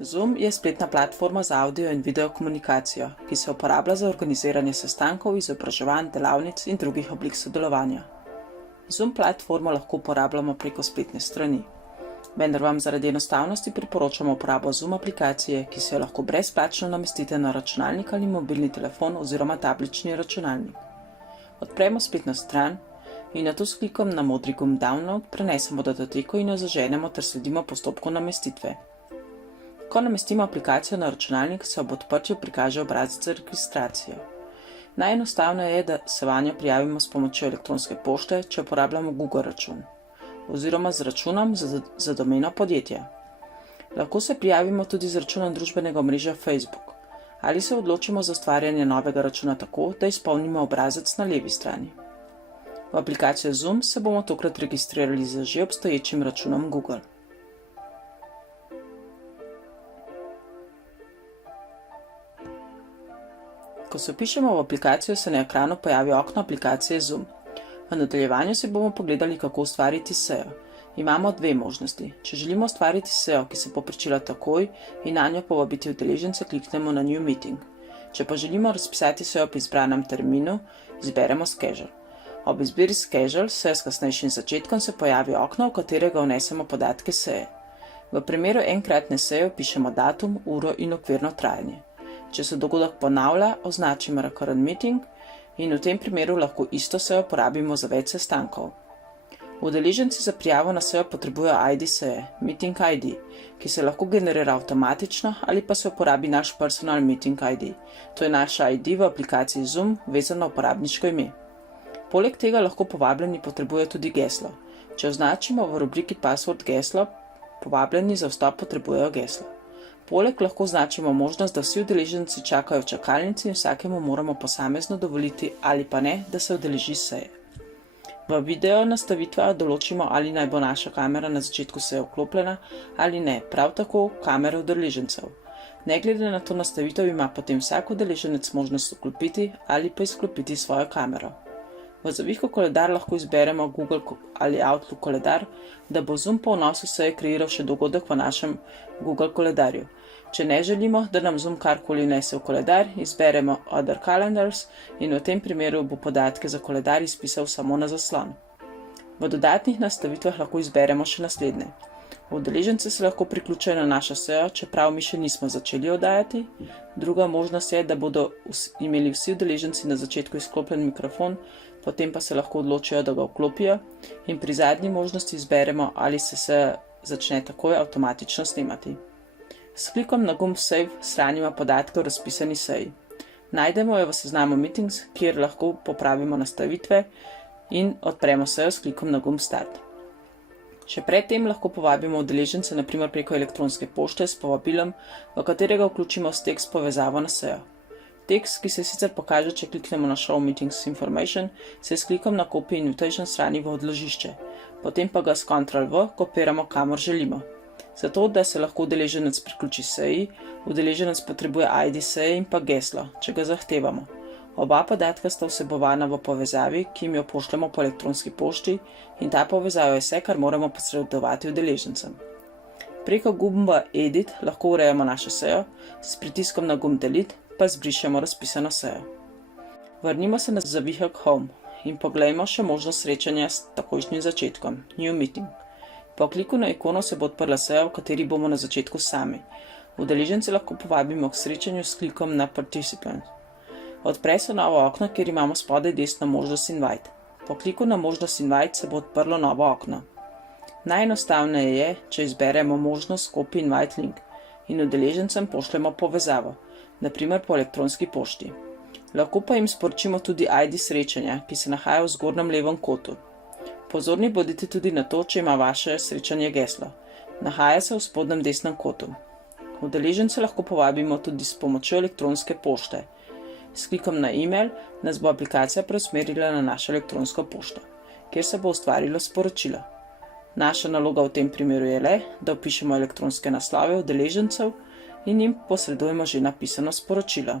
Zoom je spletna platforma za audio in video komunikacijo, ki se uporablja za organiziranje sestankov, izobraževanj, delavnic in drugih oblik sodelovanja. Zoom platformo lahko uporabljamo preko spletne strani, vendar vam zaradi enostavnosti priporočamo uporabo Zoom aplikacije, ki se jo lahko brezplačno namestite na računalnik ali mobilni telefon oziroma tablični računalnik. Odpremo spletno stran in nato s klikom na modri gumb Download prenesemo datoteko in jo zaženemo ter sledimo postopku namestitve. Ko namestimo aplikacijo na računalnik, se ob odprtju prikaže obrazec za registracijo. Najenostavneje je, da se vanjo prijavimo s pomočjo elektronske pošte, če uporabljamo Google račun, oziroma z računom za domeno podjetja. Lahko se prijavimo tudi z računom družbenega omrežja Facebook, ali se odločimo za ustvarjanje novega računa tako, da izpolnimo obrazec na levi strani. V aplikacijo Zoom se bomo tokrat registrirali z že obstoječim računom Google. Ko se vpišemo v aplikacijo, se na ekranu pojavi okno aplikacije Zoom. V nadaljevanju si bomo pogledali, kako ustvariti sejo. Imamo dve možnosti. Če želimo ustvariti sejo, ki se bo pričela takoj in na njo povabiti udeležence, kliknemo na New Meeting. Če pa želimo razpisati sejo po izbranem terminu, izberemo Schedule. Ob izbiri Schedule se s kasnejšim začetkom se pojavi okno, v katerega vnesemo podatke seje. V primeru enkratne seje vpišemo datum, uro in okvirno trajanje. Če se dogodek ponavlja, označimo Recurrent Meeting in v tem primeru lahko isto sejo porabimo za več sestankov. Udeleženci za prijavo na sejo potrebujejo ID seje, Meeting ID, ki se lahko generira avtomatično ali pa se uporabi naš Personal Meeting ID. To je naš ID v aplikaciji Zoom vezan na uporabniško ime. Poleg tega lahko povabljeni potrebujejo tudi geslo. Če označimo v rubriki Password geslo, povabljeni za vstop potrebujejo geslo. Poleg lahko označimo možnost, da vsi udeleženci čakajo v čakalnici in vsakemu moramo posamezno dovoliti ali pa ne, da se udeleži seje. V video nastavitvah določimo, ali naj bo naša kamera na začetku seje vklopljena ali ne, prav tako kamere udeležencev. Ne glede na to nastavitev ima potem vsak udeleženec možnost vklopiti ali pa izklopiti svojo kamero. V zavišku koledar lahko izberemo Google ali Outlook koledar, da bo Zoom po vnosu seje kreiral še dogodek v našem Google koledarju. Če ne želimo, da nam Zoom karkoli vnese v koledar, izberemo Other Calendars in v tem primeru bo podatke za koledar izpisal samo na zaslon. V dodatnih nastavitvah lahko izberemo še naslednje. Udeleženci se lahko priključijo na našo sejo, čeprav mi še nismo začeli oddajati. Druga možnost je, da bodo imeli vsi udeleženci na začetku izklopljen mikrofon, potem pa se lahko odločijo, da ga vklopijo in pri zadnji možnosti izberemo, ali se seja začne takoj avtomatično snemati. S klikom na gumb Save shranimo podatke o razpisani seji. Najdemo jo v seznamu Meetings, kjer lahko popravimo nastavitve in odpremo sejo s klikom na gumb Start. Še predtem lahko povabimo udeležence naprimer preko elektronske pošte s povabilom, v katerega vključimo s tekst povezavo na sejo. Tekst, ki se sicer pokaže, če kliknemo na Show Meetings Information, se s klikom na Copy Invitation shrani v odložišče, potem pa ga s Ctrl+V kopiramo kamor želimo. Zato, da se lahko udeleženec priključi seji, udeleženec potrebuje ID seje in pa geslo, če ga zahtevamo. Oba podatka sta vsebovana v povezavi, ki jim jo pošljemo po elektronski pošti in ta povezava je vse, kar moramo posredovati udeležencem. Preko gumba Edit lahko urejamo našo sejo, s pritiskom na gumb Delete pa zbrišemo razpisano sejo. Vrnimo se na zavihek Home in poglejmo še možnost srečanja s takojšnjim začetkom, New Meeting. Po kliku na ikono se bo odprla seja, v kateri bomo na začetku sami. Udeležence lahko povabimo k srečanju s klikom na Participant. Odpre se novo okno, kjer imamo spodaj desno možnost Invite. Po kliku na možnost Invite se bo odprlo novo okno. Najenostavneje je, če izberemo možnost Copy Invite Link in udeležencem pošljemo povezavo, naprimer po elektronski pošti. Lahko pa jim sporočimo tudi ID srečanja, ki se nahaja v zgornjem levem kotu. Pozorni bodite tudi na to, če ima vaše srečanje geslo. Nahaja se v spodnjem desnem kotu. Udeležence lahko povabimo tudi s pomočjo elektronske pošte. S klikom na e-mail nas bo aplikacija preusmerila na našo elektronsko pošto, kjer se bo ustvarilo sporočilo. Naša naloga v tem primeru je le, da vpišemo elektronske naslove udeležencev in jim posredujemo že napisano sporočilo.